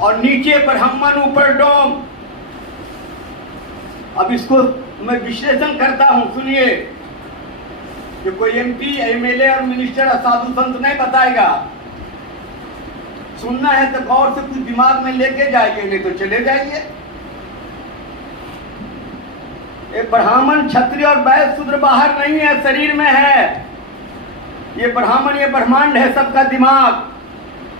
और नीचे ब्राह्मण ऊपर डोम। अब इसको मैं विश्लेषण करता हूं, सुनिए। कि कोई एमपी, एमएलए और मिनिस्टर साधु संत नहीं बताएगा। सुनना है तो गौर से कुछ दिमाग में लेके जाइए, नहीं तो चले जाइए। ये ब्राह्मण, क्षत्रिय और वैश्य शूद्र बाहर नहीं है, शरीर में है। ये ब्राह्मण, ये ब्रह्मांड है, सबका दिमाग।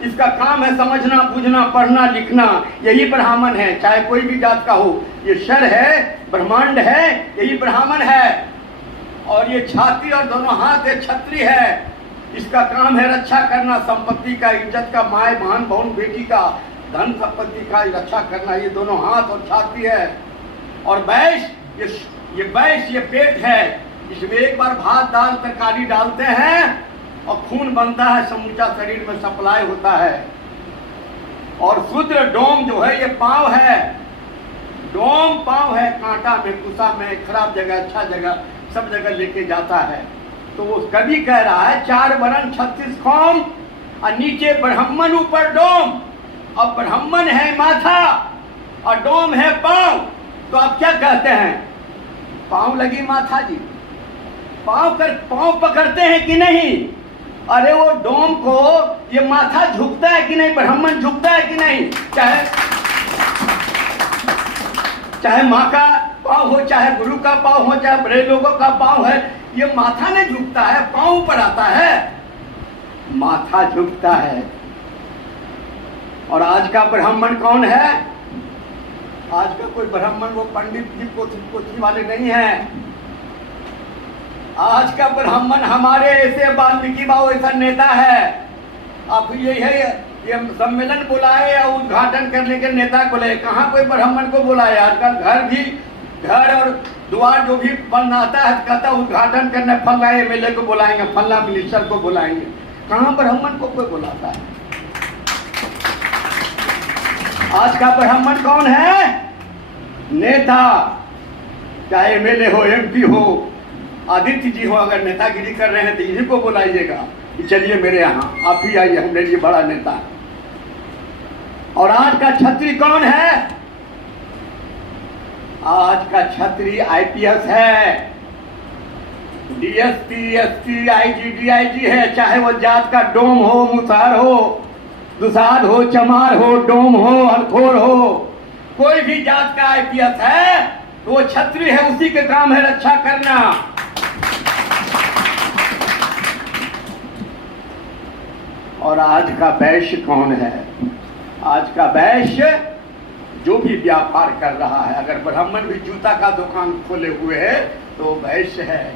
इसका काम है समझना, बुझना, पढ़ना, लिखना। यही ब्राह्मण है, चाहे कोई भी जात का हो। ये शर है, ब्रह्मांड है, यही ब्राह्मण है। और ये छाती और दोनों हाथ है, क्षत्रिय है। इसका काम है रक्षा करना, संपत्ति का, इज्जत का, माए बहन, बहन बेटी का, धन संपत्ति का रक्षा करना। ये दोनों हाथ और छाती है। और वैश्य, ये वैश्य, ये पेट है। इसमें एक बार भात दाल तरकारी डालते हैं और खून बनता है, समूचा शरीर में सप्लाई होता है। और शूद्र डोम जो है, ये पांव है। डोम पांव है, कांटा में, कुसा में, खराब जगह, अच्छा जगह, सब जगह लेके जाता है। तो वो कवि कह रहा है 4 वरण 36 खोम और नीचे ब्राह्मण ऊपर डोम। अब ब्राह्मण है माथा और डोम है पांव। तो आप क्या कहते हैं? पांव लगी माथा जी, पांव पकड़ते हैं कि नहीं? अरे वो डोम को, ये माथा झुकता है कि नहीं? ब्राह्मण झुकता है कि नहीं? चाहे माँ का पांव हो, चाहे गुरु का पांव हो, चाहे बड़े लोगों का पांव है, ये माथा नहीं झुकता है, पांव पर आता है, माथा झुकता है। और आज का ब्राह्मण कौन है? आज का कोई ब्राह्मण वो पंडित जी पोथी वाले नहीं है। आज का ब्राह्मण हमारे ऐसे वाल्मीकि बाबू ऐसा नेता है। आप यही है, ये सम्मेलन बुलाए या उद्घाटन करने के नेता को ले, कहाँ कोई ब्राह्मण को बुलाए? आजकल घर और द्वार जो भी बनाता है कहता उद्घाटन करने फला एमएलए को बुलाएंगे, फला मिनिस्टर को बुलाएंगे। कहाँ ब्राह्मण को कोई बुलाता है? आज का ब्राह्मण कौन है? नेता, चाहे एमएलए हो, एमपी हो, आदित्य जी हो, अगर नेतागिरी कर रहे हैं तो इन्हीं को बुलाइएगा कि चलिए मेरे यहाँ, आप ही आइए, हमने लिए बड़ा नेता। और आज का क्षत्रिय कौन है? आज का क्षत्रिय आईपीएस है, डीएसपी, एसपी, आईजी, डीआईजी है। चाहे वो जात का डोम हो, मुसहर हो, दुसाध हो, चमार हो, डोम हो, हलखोर हो, कोई भी जात का आईपीएस है तो वो क्षत्रिय है, उसी के काम है रक्षा करना। और आज का वैश्य कौन है? आज का वैश्य जो भी व्यापार कर रहा है, अगर ब्राह्मण भी जूता का दुकान खोले हुए है तो वैश्य है,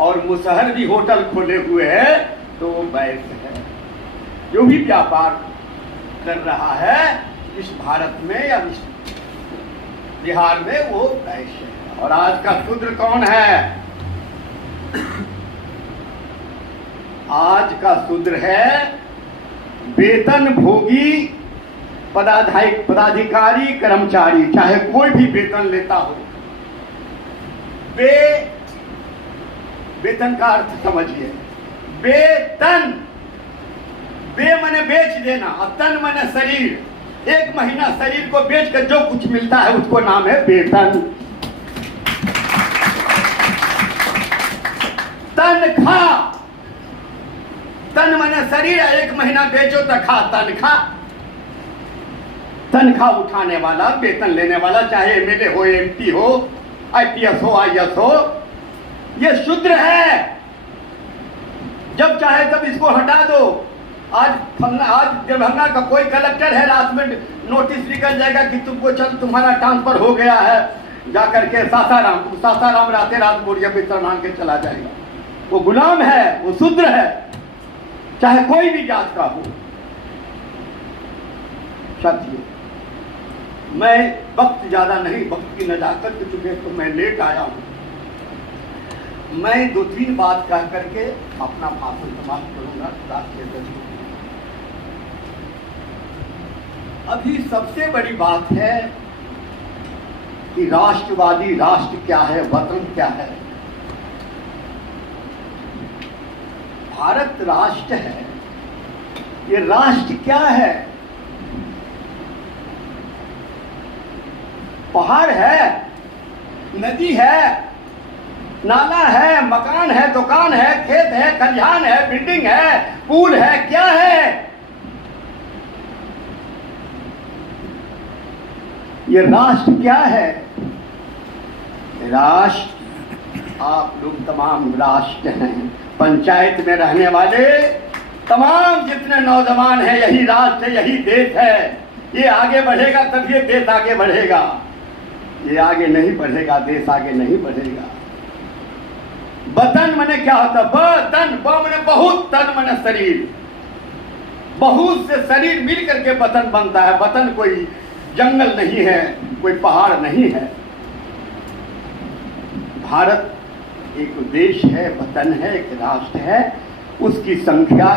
और मुसहर भी होटल खोले हुए है तो वैश्य है। जो भी व्यापार कर रहा है इस भारत में या इस बिहार में, वो वैश्य है। और आज का शूद्र कौन है? आज का शूद्र है वेतन भोगी, पदाधिकारी, कर्मचारी, चाहे कोई भी वेतन लेता हो। वेतन का अर्थ समझिए। वेतन, बे मने बेच देना और तन मने शरीर। 1 महीना शरीर को बेच कर जो कुछ मिलता है उसको नाम है वेतन। तनख्वाह, तन मने शरीर, 1 महीना बेचो तो खा, तनख्वाह। तनख्वाह उठाने वाला, वेतन लेने वाला, चाहे एमएलए हो, एमपी हो, आईपीएस हो, आईएएस हो, ये शूद्र है। जब चाहे तब इसको हटा दो। आज दरभंगा का कोई कलेक्टर है, रात में नोटिस निकल जाएगा कि तुमको चल, तुम्हारा ट्रांसफर हो गया है, जाकर के सासाराम रातें रात बोरिया बिस्तर मांग के चला जाएगा। वो गुलाम है, वो शूद्र है, चाहे कोई भी जात का हो। साथियों, मैं वक्त ज्यादा नहीं, वक्त की नजाकत के चुके तो मैं लेट आया हूं। मैं 2-3 बात कह करके अपना भाषण समाप्त करूंगा। अभी सबसे बड़ी बात है कि राष्ट्रवादी राष्ट्र क्या है, वतन क्या है। भारत राष्ट्र है, ये राष्ट्र क्या है? पहाड़ है, नदी है, नाला है, मकान है, दुकान है, खेत है, खलिहान है, बिल्डिंग है, पुल है, क्या है? ये राष्ट्र क्या है? राष्ट्र आप लोग तमाम राष्ट्र हैं। पंचायत में रहने वाले तमाम जितने नौजवान हैं, यही राष्ट्र है, यही देश है। ये आगे बढ़ेगा तब ये देश आगे बढ़ेगा। ये आगे नहीं बढ़ेगा, देश आगे नहीं बढ़ेगा। वतन मने क्या होता? वतन, ब मने बहुत, तन मने शरीर। बहुत से शरीर मिल करके वतन बनता है। वतन कोई जंगल नहीं है, कोई पहाड़ नहीं है। भारत एक देश है, वतन है, एक राष्ट्र है। उसकी संख्या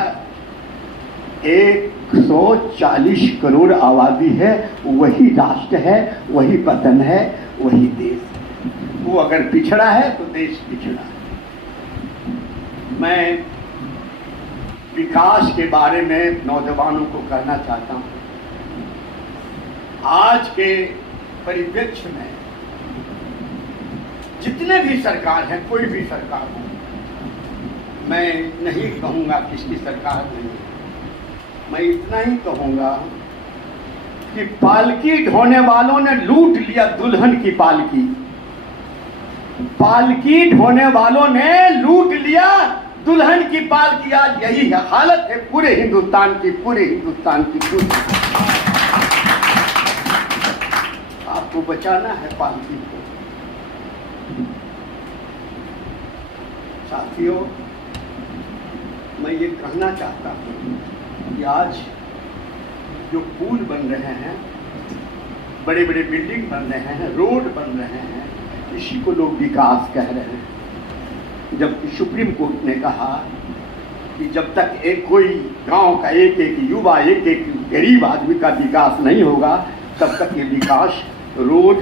140 करोड़ आबादी है। वही राष्ट्र है, वही वतन है, वही देश है। वो अगर पिछड़ा है तो देश पिछड़ा है। मैं विकास के बारे में नौजवानों को कहना चाहता हूँ। आज के परिप्रेक्ष्य में जितने भी सरकार हैं, कोई भी सरकार हो, मैं नहीं कहूँगा किसकी सरकार नहीं है, मैं इतना ही कहूँगा कि पालकी ढोने वालों ने लूट लिया दुल्हन की पालकी। पालकी ढोने वालों ने लूट लिया दुल्हन की पालकी। आज यही है हालत है पूरे हिंदुस्तान की, पूरे हिंदुस्तान की। आपको बचाना है पालकी को। साथियों, मैं ये कहना चाहता हूँ कि आज जो पुल बन रहे हैं, बड़े बड़े बिल्डिंग बन रहे हैं, रोड बन रहे हैं, इसी को लोग विकास कह रहे हैं। जबकि सुप्रीम कोर्ट ने कहा कि जब तक एक कोई गांव का एक एक युवा, एक एक गरीब आदमी का विकास नहीं होगा, तब तक ये विकास, रोड,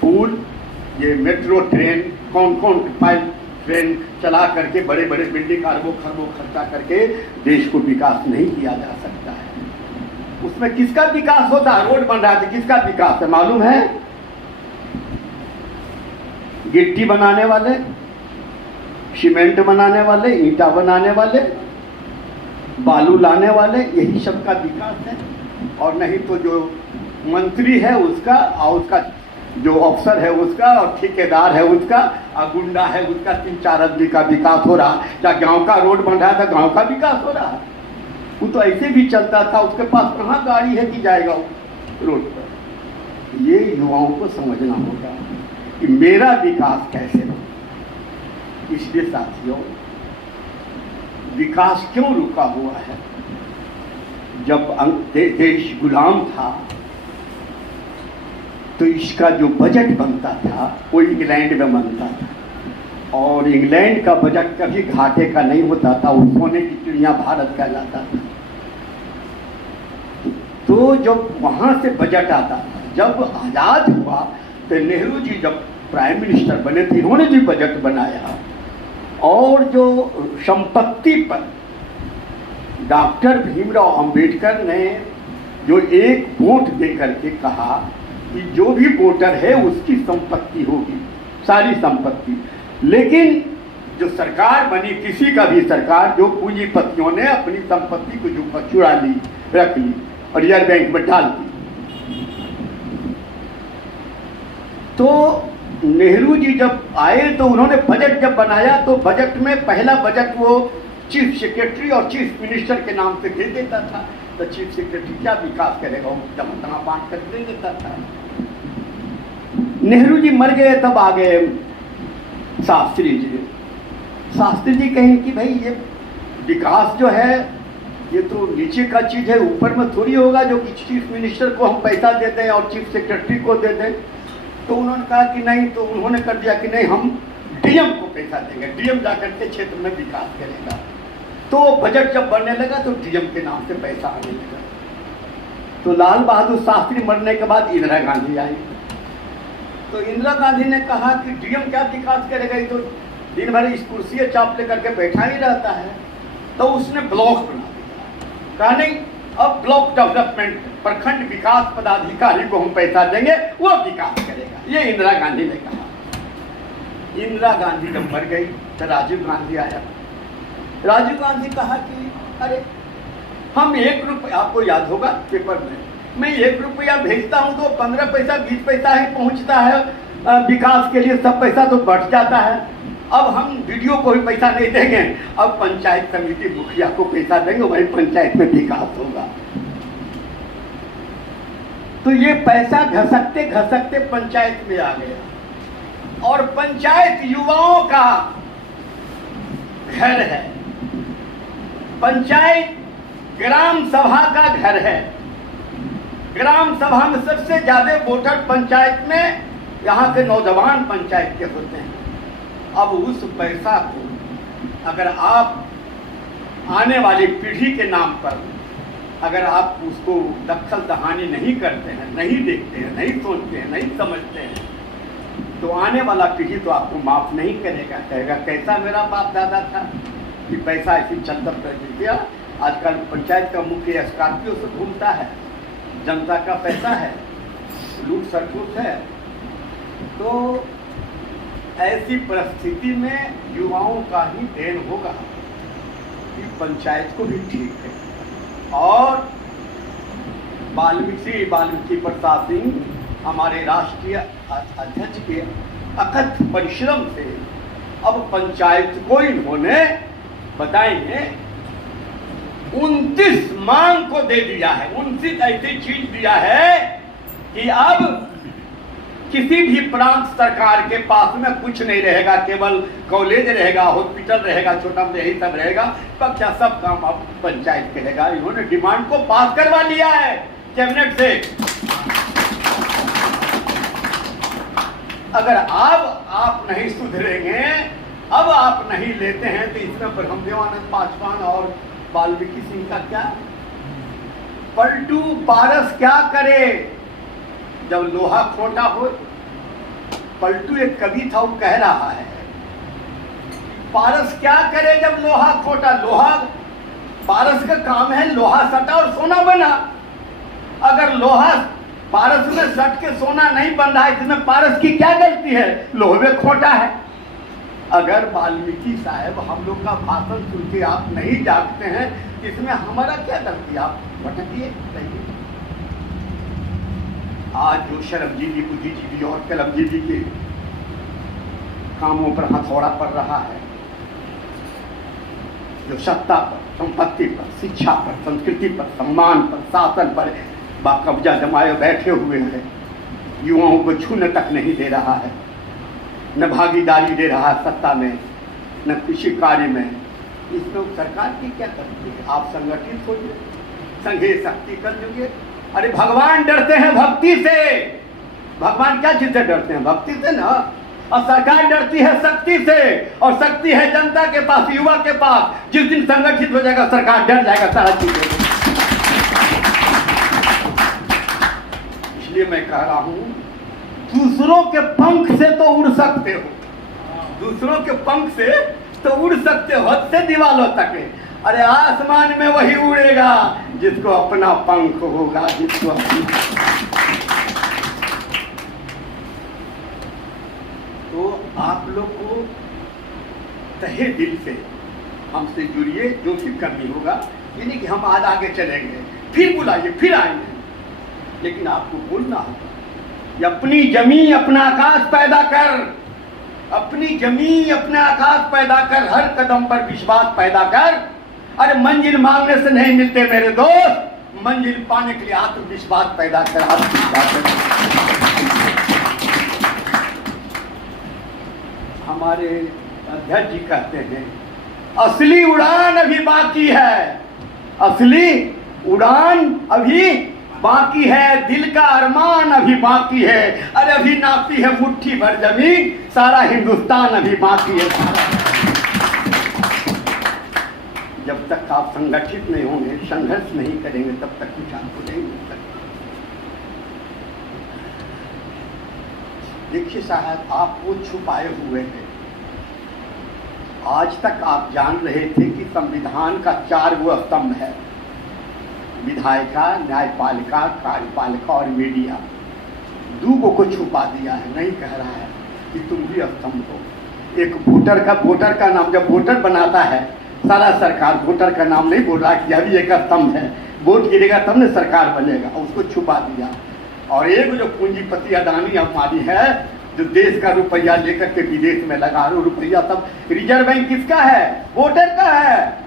पुल, ये मेट्रो ट्रेन, कौन कौन पाइप ट्रेन चला करके बड़े बड़े बिल्डिंग अरबों खरबों खर्चा करके देश को विकास नहीं किया जा सकता है। उसमें किसका विकास होता है? रोड बन रहा है, किसका विकास है मालूम है? गिट्टी बनाने वाले, सीमेंट बनाने वाले, ईंटा बनाने वाले, बालू लाने वाले, यही सबका विकास है। और नहीं तो जो मंत्री है उसका, और उसका जो अफसर है उसका, और ठेकेदार है उसका, और गुंडा है उसका, 3-4 आदमी का विकास हो रहा। या गांव का रोड बन रहा था, गांव का विकास हो रहा। वो तो ऐसे भी चलता था, उसके पास कहाँ गाड़ी है कि जाएगा रोड पर। ये युवाओं को समझना होगा कि मेरा विकास कैसे हो। इसलिए साथियों, विकास क्यों रुका हुआ है? जब देश गुलाम था तो इसका जो बजट बनता था वो इंग्लैंड में बनता था, और इंग्लैंड का बजट कभी घाटे का नहीं होता था। वो सोने की चिड़िया भारत कहलाता था। तो जब वहाँ से बजट आता था, जब आज़ाद हुआ तो नेहरू जी जब प्राइम मिनिस्टर बने थे, इन्होंने भी बजट बनाया। और जो संपत्ति पर डॉक्टर भीमराव अंबेडकर ने जो एक वोट दे करके कहा कि जो भी वोटर है उसकी संपत्ति होगी, सारी संपत्ति। लेकिन जो सरकार बनी, किसी का भी सरकार, जो पूंजीपतियों ने अपनी संपत्ति को जो चुरा ली, रख ली और रिजर्व बैंक में डाल दी। तो नेहरू जी जब आए तो उन्होंने बजट जब बनाया तो बजट में पहला बजट वो चीफ सेक्रेटरी और चीफ मिनिस्टर के नाम से दे देता था। तो चीफ सेक्रेटरी क्या विकास करेगा? वो जमा तमा बांट कर दे देता था। नेहरू जी मर गए, तब आ गए शास्त्री जी। शास्त्री जी कहें कि भाई ये विकास जो है ये तो नीचे का चीज़ है, ऊपर में थोड़ी होगा जो कि चीफ मिनिस्टर को हम पैसा दे दें और चीफ सेक्रेटरी को दे दें। तो उन्होंने कहा कि नहीं, तो उन्होंने कर दिया कि नहीं, हम डीएम को पैसा देंगे, डीएम जाकर के क्षेत्र में विकास करेगा। तो बजट जब बनने लगा तो डीएम के नाम से पैसा आने लगा। तो लाल बहादुर शास्त्री मरने के बाद इंदिरा गांधी आई। तो इंदिरा गांधी ने कहा कि डीएम क्या विकास करेगा, ये तो दिन भर इस कुर्सी चाप लेकर के बैठा ही रहता है। तो उसने ब्लॉक बना दिया। कहा नहीं, अब ब्लॉक डेवलपमेंट प्रखंड विकास पदाधिकारी को हम पैसा देंगे, वो विकास करेगा। ये इंदिरा गांधी ने कहा। इंदिरा गांधी जब मर गई तो राजीव गांधी आया। राजीव गांधी कहा कि अरे हम 1 रुपया, आपको याद होगा पेपर में, मैं 1 रुपया भेजता हूं तो 15 पैसा 20 पैसा ही पहुंचता है, विकास के लिए सब पैसा तो बढ़ जाता है। अब हम वीडियो को भी पैसा नहीं देंगे, अब पंचायत समिति मुखिया को पैसा देंगे, वही पंचायत में विकास होगा। तो ये पैसा घसकते घसकते पंचायत में आ गया, और पंचायत युवाओं का घर है, पंचायत ग्राम सभा का घर है। ग्राम सभा में सबसे ज्यादा वोटर पंचायत में यहाँ के नौजवान पंचायत के होते हैं। अब उस पैसा को अगर आप आने वाली पीढ़ी के नाम पर अगर आप उसको दखल दहानी नहीं करते हैं, नहीं देखते हैं, नहीं सोचते हैं, नहीं समझते हैं, तो आने वाला पीढ़ी तो आपको माफ नहीं करेगा। कहेगा कैसा मेरा बाप दादा था कि पैसा ऐसी चलता कर दिया। आजकल पंचायत का मुखिया स्कॉर्पियो से घूमता है, जनता का पैसा है, लूट सटूट है। तो ऐसी परिस्थिति में युवाओं का ही देन होगा कि पंचायत को भी ठीक है। और वाल्मीकि प्रसाद सिंह हमारे राष्ट्रीय अध्यक्ष के अथक परिश्रम से अब पंचायत को इन्होंने बताएंगे 29 मांग को दे दिया है। 29 ऐसी चीज दिया है कि अब किसी भी प्रांत सरकार के पास में कुछ नहीं रहेगा, केवल कॉलेज रहेगा, हॉस्पिटल रहेगा, छोटा मोटा यही सब रहेगा, क्या सब काम अब पंचायत करेगा। इन्होंने डिमांड को पास करवा लिया है कैबिनेट से। अगर अब आप नहीं सुधरेंगे, अब आप नहीं लेते हैं, तो इसमें ब्रह्मदेवानंद पासवान और वाल्मीकि सिंह का क्या, पलटू पारस क्या करे जब लोहा खोटा हो। पलटू एक कवि था, वो कह रहा है पारस क्या करे जब लोहा खोटा। लोहा पारस का काम है, लोहा सटा और सोना बना। अगर लोहा पारस में सट के सोना नहीं बन रहा है, इसमें पारस की क्या गलती है, लोहे खोटा है। अगर वाल्मीकि साहब हम लोग का भाषण सुन के आप नहीं जागते हैं, इसमें हमारा क्या गलती, आप भटकिए रहिए। आज जो शरमजीवी, बुद्धिजीवी और कलमजीवी के कामों पर हथौड़ा पड़ रहा है, जो सत्ता पर, संपत्ति पर, शिक्षा पर, संस्कृति पर, सम्मान पर, शासन पर बाकब्जा जमाए बैठे हुए हैं, युवाओं को छूने तक नहीं दे रहा है, न भागीदारी दे रहा है सत्ता में, न किसी कार्य में। इसमें सरकार की क्या करती है। आप संगठित होइए, संघे शक्ति कर लीजिए। अरे भगवान डरते हैं भक्ति से। भगवान क्या चीज से डरते हैं, भक्ति से ना। और सरकार डरती है शक्ति से, और शक्ति है जनता के पास, युवा के पास। जिस दिन संगठित हो जाएगा सरकार डर जाएगा सारा चीजें। इसलिए मैं कह रहा हूं, दूसरों के पंख से तो उड़ सकते हो, दूसरों के पंख से तो उड़ सकते हो, हद से दीवालों तक। अरे आसमान में वही उड़ेगा जिसको अपना पंख होगा, जिसको तो आप लोग को तहे दिल से हमसे जुड़िए, जो भी करनी होगा। ये नहीं कि हम आज आगे चलेंगे, फिर बुलाइए, फिर आएंगे, लेकिन आपको बोलना होगा। अपनी जमीन अपना आकाश पैदा कर, अपनी जमीन अपना आकाश पैदा कर, हर कदम पर विश्वास पैदा कर। अरे मंजिल मांगने से नहीं मिलते मेरे दोस्त, मंजिल पाने के लिए आत्मविश्वास पैदा कर, आत्मविश्वास। हमारे अध्यक्ष जी कहते हैं असली उड़ान अभी बाकी है, असली उड़ान अभी बाकी है, दिल का अरमान अभी बाकी है। अरे अभी नापी है मुट्ठी भर जमीन, सारा हिंदुस्तान अभी बाकी है। जब तक आप संगठित नहीं होंगे, संघर्ष नहीं करेंगे, तब तक कुछ आपको नहीं मिल सकता। देखिए साहब, आप वो छुपाए हुए हैं। आज तक आप जान रहे थे कि संविधान का 4 स्तंभ है, विधायिका, न्यायपालिका, कार्यपालिका और मीडिया दूगों को छुपा दिया है। नहीं कह रहा है कि तुम भी स्तंभ हो। एक वोटर का नाम जब वोटर बनाता है, सारा सरकार वोटर का नाम नहीं बोल रहा कि अभी एक स्तंभ है, वोट गिरेगा तब न सरकार बनेगा, उसको छुपा दिया। और एक जो पूंजीपति अदानी अंबानी है, जो देश का रुपया लेकर के विदेश में लगा रहे, रुपया सब रिजर्व बैंक किसका है? वोटर का है,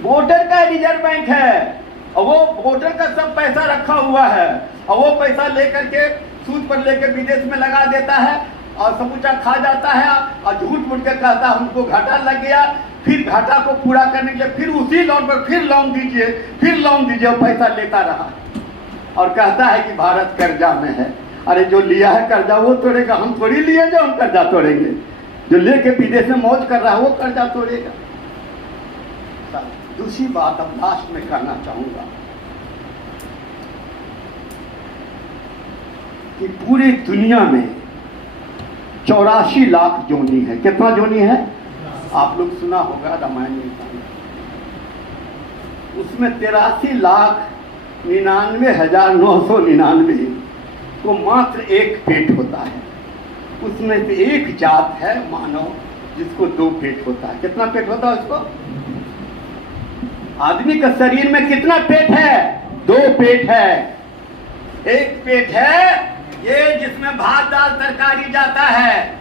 वोटर का रिजर्व बैंक है। और वो वोटर का सब पैसा रखा हुआ है, और वो पैसा लेकर के सूद पर लेकर विदेश में लगा देता है और समूचा खा जाता है और झूठ मूठ के कहता है हमको घाटा लग गया। फिर घाटा को पूरा करने के लिए फिर उसी लोन पर फिर लोन दीजिए, फिर लोन दीजिए, और पैसा लेता रहा और कहता है कि भारत कर्जा में है। अरे जो लिया है कर्जा वो तोड़ेगा, हम थोड़ी लिए जो हम कर्जा तोड़ेंगे। जो लेके विदेश में मौज कर रहा है वो कर्जा तोड़ेगा। दूसरी बात अब लास्ट में कहना चाहूंगा कि पूरी दुनिया में 84 लाख जोनी है। कितना जोनी है? आप लोग सुना होगा रामायण में, उसमें 83,99,999 को मात्र एक पेट होता है। उसमें से एक जात है मानव जिसको 2 पेट होता है। कितना पेट होता है उसको? आदमी का शरीर में कितना पेट है? 2 पेट है। एक पेट है ये जिसमें भात दाल तरकारी जाता है,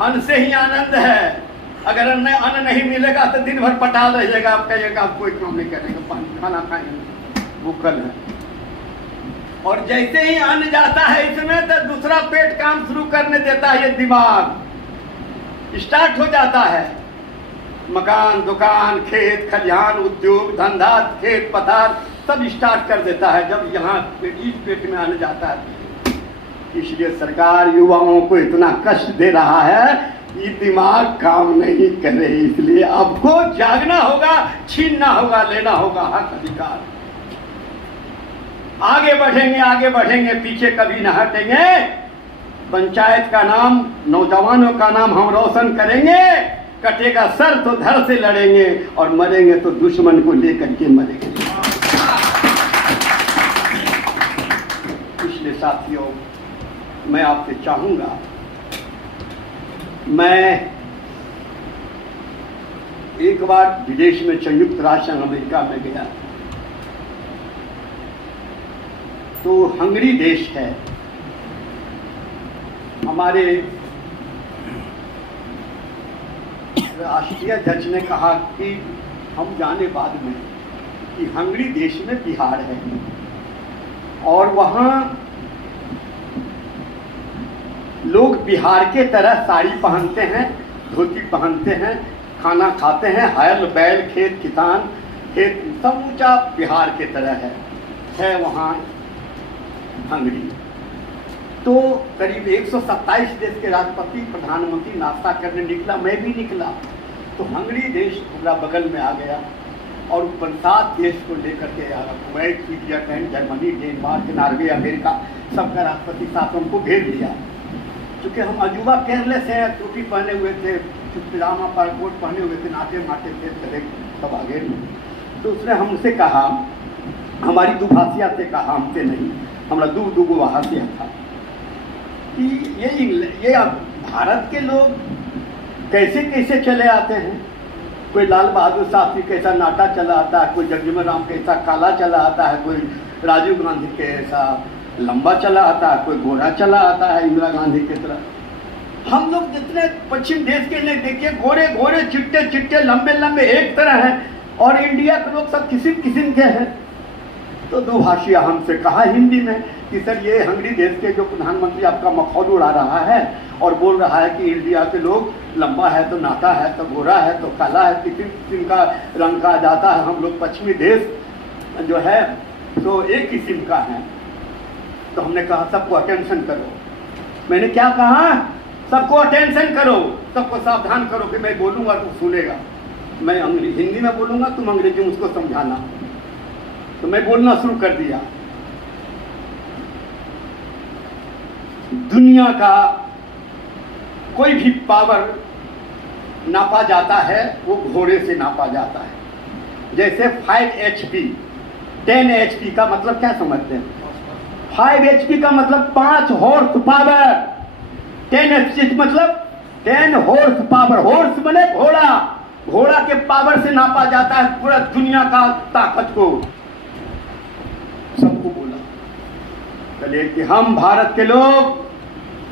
अन्न से ही आनंद है। अगर अन्न नहीं मिलेगा तो दिन भर पटाल रहिएगा, आप कहिएगा आप कोई काम नहीं करेंगे, पानी खाना खाएंगे, भूखल है। और जैसे ही अन्न जाता है इसमें तो दूसरा पेट काम शुरू करने देता है। ये दिमाग स्टार्ट हो जाता है। मकान, दुकान, खेत खलिहान, उद्योग धंधा, खेत पदार्थ सब स्टार्ट कर देता है जब यहाँ इस पेट में अन्न जाता है। इसलिए सरकार युवाओं को इतना कष्ट दे रहा है, ये दिमाग काम नहीं करे। इसलिए आपको जागना होगा, छीनना होगा, लेना होगा हक अधिकार। आगे बढ़ेंगे, आगे बढ़ेंगे, पीछे कभी न हटेंगे। पंचायत का नाम, नौजवानों का नाम हम रोशन करेंगे। कटेगा सर तो धड़ से लड़ेंगे और मरेंगे तो दुश्मन को लेकर के मरेंगे। इसलिए साथियों, मैं आपसे चाहूंगा, मैं एक बार विदेश में संयुक्त राष्ट्र अमेरिका में गया तो हंगरी देश है। हमारे राष्ट्रीय अध्यक्ष ने कहा कि हम जाने बाद में कि हंगरी देश में बिहार है और वहाँ लोग बिहार के तरह साड़ी पहनते हैं, धोती पहनते हैं, खाना खाते हैं, हल बैल खेत किसान खेत सब ऊंचा बिहार के तरह है वहाँ हंगरी। तो करीब 127 देश के राष्ट्रपति प्रधानमंत्री नाश्ता करने निकला, मैं भी निकला। तो हंगरी देश पूरा बगल में आ गया और 7 देश को लेकर के आ रहा। Kuwait, Switzerland, Germany, Denmark, Norway, America सबका राष्ट्रपति साथ हमको भेज दिया। क्योंकि हम अजूबा केयरलेस हैं, टोपी पहने हुए थे, पजामा पर कोट पहने हुए थे, नाटे माटे थे, सब आगे। तो उसने हमसे कहा, हमारी दुभाषिया से कहा, हमसे नहीं, हमारा दू भाषिया था कि ये अब भारत के लोग कैसे कैसे चले आते हैं। कोई लाल बहादुर शास्त्री कैसा नाटा चला आता है, कोई जगजीवन राम कैसा काला चला आता है, कोई राजीव गांधी कैसा लंबा चला आता है, कोई गोरा चला आता है इंदिरा गांधी की तरह। हम लोग जितने पश्चिम देश के लिए देखिए, गोरे गोरे चिट्टे चिट्टे लंबे लंबे एक तरह हैं, और इंडिया के लोग सब किस्म किस्म के हैं। तो दुभाषिया हमसे कहा हिंदी में कि सर ये हंगरी देश के जो प्रधानमंत्री आपका मखौल उड़ा रहा है और बोल रहा है कि इंडिया के लोग लंबा है तो नाटा है तो गोरा है तो काला है, किसी किस्म का रंग का जाता है, हम लोग पश्चिमी देश जो है तो एक किस्म का है। तो हमने कहा सबको अटेंशन करो। मैंने क्या कहा? सबको अटेंशन करो, सबको सावधान करो कि मैं बोलूँगा तो सुनेगा। मैं हिंदी में बोलूँगा, तुम अंग्रेजी में उसको समझाना। तो मैं बोलना शुरू कर दिया। दुनिया का कोई भी पावर नापा जाता है वो घोड़े से नापा जाता है। जैसे 5 HP 10 HP का मतलब क्या समझते हैं? 5 HP का मतलब 5 हॉर्स पावर, 10 HP मतलब 10 हॉर्स पावर। हॉर्स बने घोड़ा, घोड़ा के पावर से नापा जाता है पूरा दुनिया का ताकत को। सबको बोला चलिए कि हम भारत के लोग,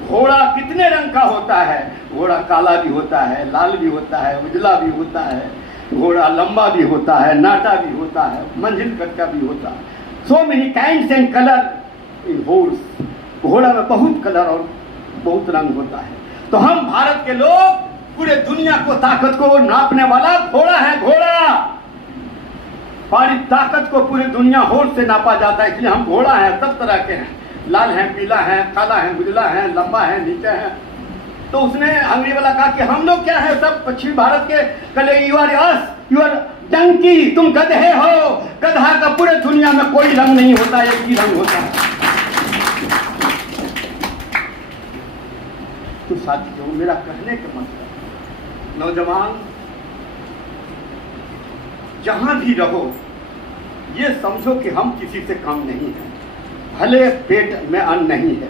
घोड़ा कितने रंग का होता है? घोड़ा काला भी होता है, लाल भी होता है, उजला भी होता है, घोड़ा लंबा भी होता है, नाटा भी होता है, मंजिल कच्चा भी होता है। So many kinds and colour in horse. घोड़ा में बहुत कलर और बहुत रंग होता है। तो हम भारत के लोग पूरे दुनिया को ताकत को नापने वाला घोड़ा है। घोड़ा हमारी ताकत को पूरी दुनिया हॉर्स से नापा जाता है, इसलिए हम घोड़ा हैं। सब तरह के हैं, लाल है, पीला है, काला है, उजला है, लंबा है, नीचे है। तो उसने अंग्रेजी वाला कहा कि हम लोग क्या है, सब पश्चिमी भारत के। कले यू आर डंकी, तुम गधे हो। गधा का पूरे दुनिया में कोई रंग नहीं होता, एक ही रंग होता है। तो साथियों, मेरा कहने का मतलब, नौजवान जहां भी रहो ये समझो कि हम किसी से कम नहीं हैं। भले पेट में अन्न नहीं है,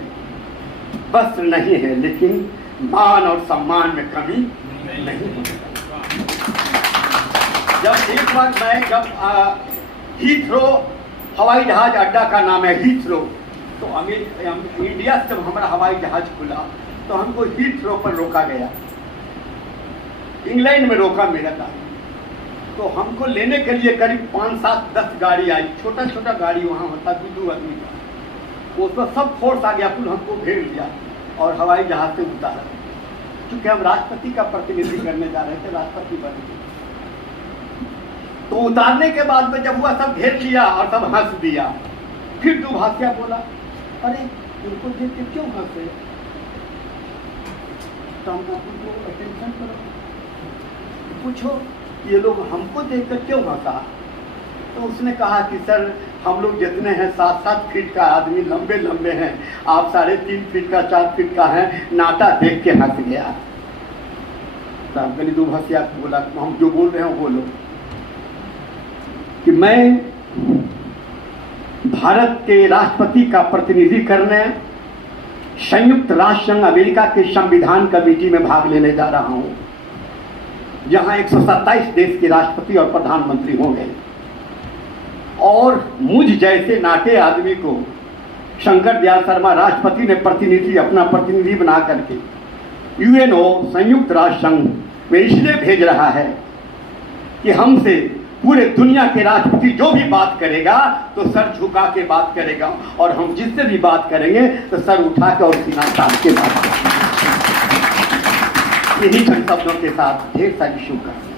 वस्त्र नहीं है, लेकिन मान और सम्मान में कमी नहीं होती। जब एक बार मैं हीथ्रो हवाई जहाज अड्डा का नाम है हीथ्रो, तो इंडिया से जब हमारा हवाई जहाज खुला तो हमको हीथ्रो पर रोका गया। इंग्लैंड में रोका मेरा था। तो हमको लेने के लिए करीब 5, 7, 10 गाड़ी आई। छोटा छोटा गाड़ी वहाँ होता, 2 आदमी का। उसमें सब फोर्स आ गया, फिर हमको घेर लिया और हवाई जहाज से उतारा। क्योंकि हम राष्ट्रपति का प्रतिनिधि करने जा रहे थे, राष्ट्रपति बने। तो उतारने के बाद में जब हुआ, सब घेर लिया और सब हंस दिया। फिर दुभाषिया बोला, अरे इनको देख के क्यों हंसे? तो हमको अटेंशन करो, पूछो ये लोग हमको देखकर क्यों हंसा? तो उसने कहा कि सर, हम लोग जितने हैं 7-7 फीट का आदमी, लंबे लंबे हैं, आप 3.5 फीट का, 4 फीट का है, नाटा देख के हंस गया। दुभाषिया बोला, हम जो बोल रहे हैं वो बोलो। कि मैं भारत के राष्ट्रपति का प्रतिनिधि करने संयुक्त राष्ट्र संघ अमेरिका के संविधान कमेटी में भाग लेने जा रहा हूं, जहां 127 देश के राष्ट्रपति और प्रधानमंत्री होंगे। और मुझ जैसे नाटे आदमी को शंकर दयाल शर्मा राष्ट्रपति ने प्रतिनिधि, अपना प्रतिनिधि बना करके यूएनओ संयुक्त राष्ट्र संघ में इसलिए भेज रहा है कि हमसे पूरे दुनिया के राष्ट्रपति जो भी बात करेगा तो सर झुका के बात करेगा, और हम जिससे भी बात करेंगे तो सर उठा के और सीना तान के बात करेंगे। यही चंद शब्दों के साथ ढेर सारी शुभकामनाएं।